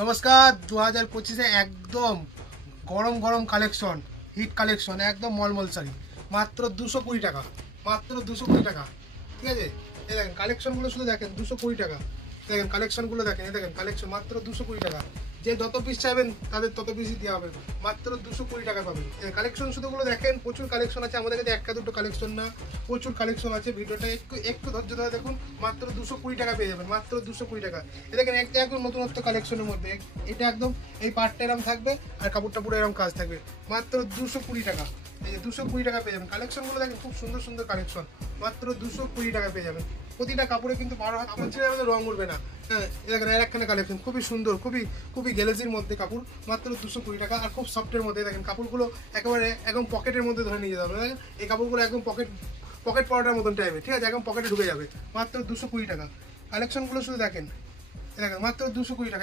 নমস্কার 2025-এ একদম গরম গরম কালেকশন, হিট কালেকশন, একদম মলমল শাড়ি মাত্র 220 টাকা, মাত্র 220 টাকা। ঠিক আছে, এই দেখেন কালেকশনগুলো, শুধু দেখেন 220 টাকা। দেখেন কালেকশনগুলো দেখেন, এই দেখেন কালেকশন মাত্র 220 টাকা। যে যত পিস চাইবেন তাদের তত পিসই দেওয়া হবে, মাত্র 220 টাকা পাবেন। কালেকশন শুধুগুলো দেখেন, প্রচুর কালেকশন আছে আমাদের কাছে, একটা দুটো কালেকশন না, প্রচুর কালেকশন আছে। ভিডিওটা একটু একটু ধৈর্য ধরে দেখুন, মাত্র 220 টাকা পেয়ে যাবেন, মাত্র 220 টাকা। এ দেখেন একটা একদম নতুনত্ব কালেকশনের মধ্যে, এটা একদম এই পার্টটা এরকম থাকবে আর কাপড়টা পুরো এরকম কাজ থাকবে, মাত্র 220 টাকা। এই যে 220 টাকা পেয়ে যাবেন। কালেকশনগুলো দেখেন, খুব সুন্দর সুন্দর কালেকশন, মাত্র 220 টাকা পেয়ে যাবেন। প্রতিটা কাপড়ে কিন্তু 12 হাত কাপড় ছেড়ে আমাদের রং উঠবে না। হ্যাঁ, দেখেন আর একখানা কালেকশন, খুবই সুন্দর, খুবই খুবই গ্যালেজির মধ্যে কাপড়, মাত্র 220 টাকা। আর খুব সফটের মধ্যে, দেখেন কাপড়গুলো একেবারে একদম পকেটের মধ্যে ধরে নিয়ে যেতে হবে। দেখেন এই কাপড়গুলো একদম পকেট পরাটার মতন টাইপের, ঠিক আছে, একদম পকেটে ঢুকে যাবে, মাত্র 220 টাকা। কালেকশনগুলো শুধু দেখেন, দেখেন মাত্র 220 টাকা।